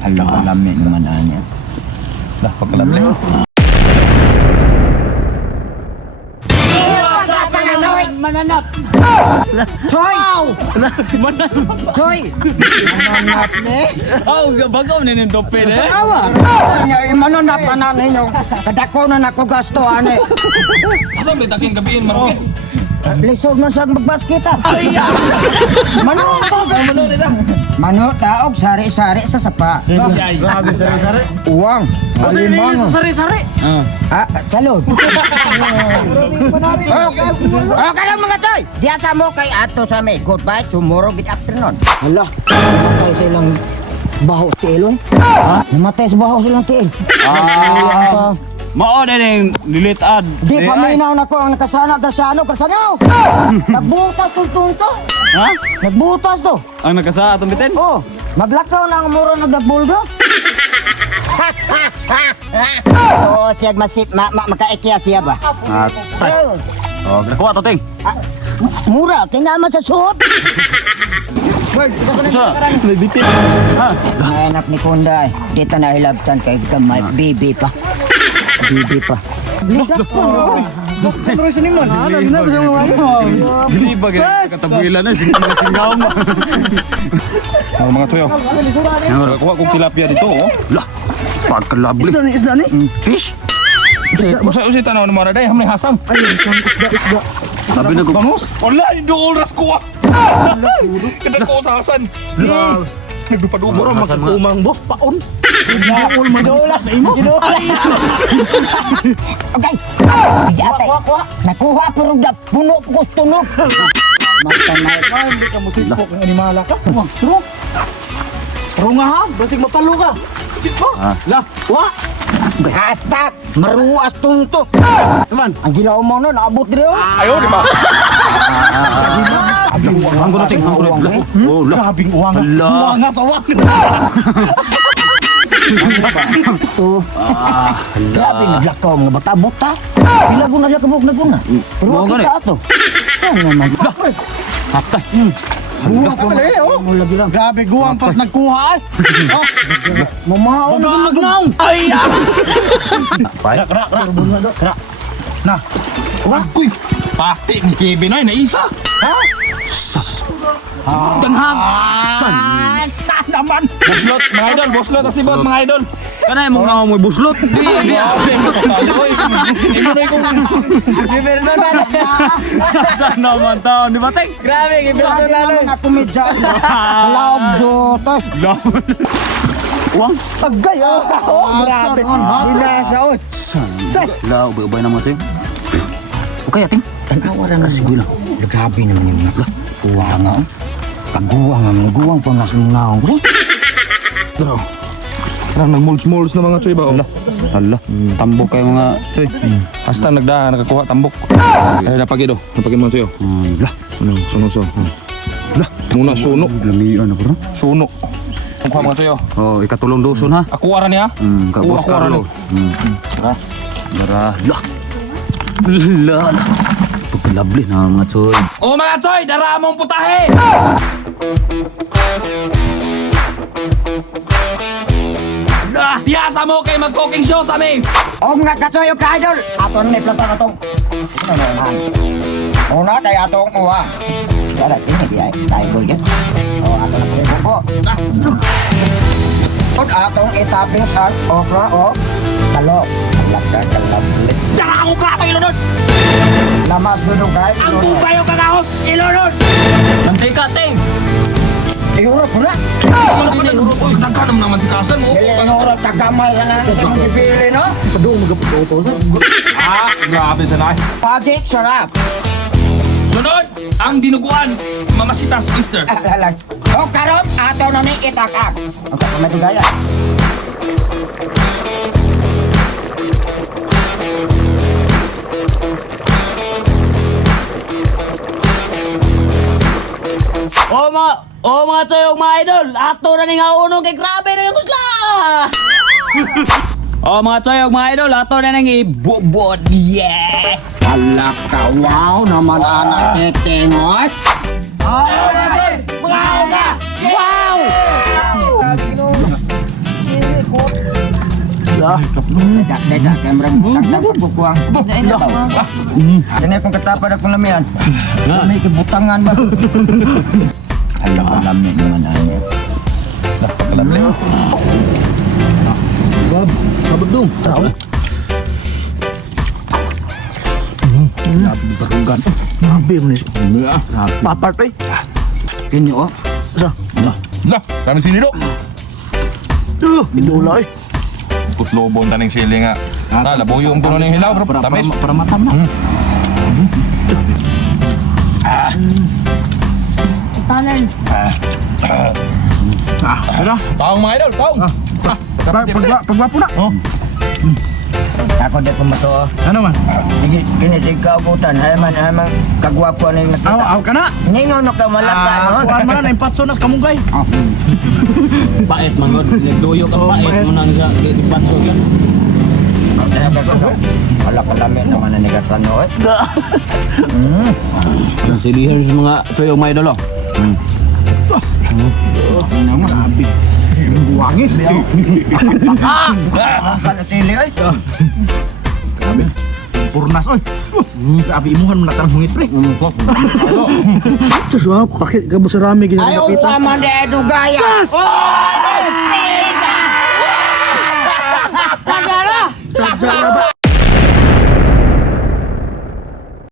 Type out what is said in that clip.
Alam naman niya. Dah, pagkalabli. Mananap! Choy! Choy! Mananap ni? Bagaw na nito pwede. Awa! Mananap na ninyo. Kadako na nakugasto, ane. Asa may taking gabiin marukit? Lisod na siya magbaskita. Manok to! Manok taog, sari-sari sa sapa. Grabe, sari-sari. Uwang. Alimango. Sari-sari. Salud. Oh, kadang mga choy. Diasa mo kay ato sa may. Goodbye, tomorrow, good afternoon. Hala, namatay silang baho sa ilong. Namatay sa baho silang tiil. Mao na ning lilitad. Di paminaw na ko ang nakasana kasano. Nagbutas tunto. Ha? Nagbutas to. Ang nagkasa atong bitin? Oh, maglakaw na ang muro na nagbulldogs. Oo, siyag makaikya siya ba? Say. Oh, kuha to ting. Mura, tingnan sa suot. Isa. Ha? Hanap ni Kunday. Dito na hilabtan kay gamay. Bibi pa. Dili ba katabuilan na singaw mo. Mga choy. Kuha kong tilapia dito, oh. Lah, pagkalabli. Isda ni? Fish? Usay tanaw na mara day, hamay hasang. Isda. Sabi na ko. Bangus? Wala, hindi oras ko ah. Kada ko sa hasan. Nagdupa-dupa. Makatumang boss paon. Ginuulas sa imo. Okay. Ate. Nakuha pero da puno ko tunog. Matanay. Hindi ka musipok ng animala ka. True nga ha, basig mapalo ka. Lah, wa. Hashtag maruas tunto. Naman. Ang gilaw mo no naabot dire oh. Ayaw, di ba? Ang gulo ting, ang gulo. Oh, lah. Grabing uwang. Hala. Uwang nga sa uwang. Grabe naglakaw mga bata-bata. Pila ko naglakabog na guna. Pero Mga kita ato. Saan naman? Patay. Buwa pa Pala eh, oh. mo lagi lang. Grabe guwang pas nagkuha ay. Oh, Mamahaw na magagnaw. Ay! Rak. Na. Uy. Pati, ang kibi na, naisa. Danghag. San? Saan naman? Boslot, mga idol, boslot ang sibot, mga idol. Kanay mong naong mo'y buslot. Di. Saan naman taon, di ba ting? Grabe, Sabi naman nga kumidya. Laog doto. Uwang. Tagay oh. Grabe. Binasa oy. Sas. La, ubay-ubay naman sa'yo. Okay, ating. Tanawa na Sige lang. Grabe naman yung mga kuwang oh. Kaguwang ang guwang pa nas ngaong bro. Pero, parang nagmulch-mulch na mga choy ba? Hala. Tambok kayo mga choy. Hasta nakakuha tambok. Ay, napagi do. Napagi mga choy. Lah. Suno. Lah, muna suno. Lamian na bro. Suno. Ang kuha mga choy. Oh, ikatulong doson ha. Ako ara niya. Kak Bos Ako ara Carlo. niya. Darah. Lah. Lah. Pagkalabli na mga choy. Oh mga choy, dara mong putahe! Diasa mo kay mag-cooking show sa amin! O mga katsoyo ka idol. Ato na may plasta na tong. Ano naman? Una kay atong uwa. Wala din di ay idol yan. O ato na kay buko. Pag atong itaping sa okra o talo. Laka kalablit. Dara akong plato ilunod! Lamas dudong guys. Ang bubay yung kakahos ilunod! Nantay ka, ting! Ihurot mo na. Nagkanam naman tikasan mo. Ihurot tagamay na na sa mga pili no. Grabe sa lahi. Pajik sarap. Sunod, ang dinuguan, mamasitas oyster. Lalag. O karon ato na ni itakak. Ang kamay gaya. Mga toyong mga idol, ato na ning uno kay grabe na yung kusla. Mga toyong mga idol, ato na ning ibubod. Yeah. Alak ka, wow naman anak ni Tingoy. Wow ka! Wow! Dada, kamera tangtang pagkukuang. Kani akong katapad akong lamian. May kibutangan ba? Alam ko lami naman ano. Kabudong. Barugan. Grabe mo ni. Papart eh. Kini oh. Sa. Lah, tanong sili do. Idula eh. Putlobon tanong sili nga. Labuyo ang puno ng hilaw, bro. Tamis. Para matam na. Tolerance. Tara. Taong mga idol, taong. Pagwapo na. Ako di ko mato. Ano man? Kini di ka ubutan. Hay man kagwapo ni nakita. Aw ka na. Ningon ka malaka no. Kuan man na impatso na kamugay. Pait mangod. Nagduyo ka pait mo nang sa ipatso yan. Wala ka lami naman na nigatano eh. Yung silihers mga choy o mga idol. Grabe. Buwangis. Kalau tili ay. Grabe. Purnas oy. Grabe imuhan mo na tarang hungit pre. Sus wah, pakit ka sa rami gina Ayaw sama di edugaya. Sagara!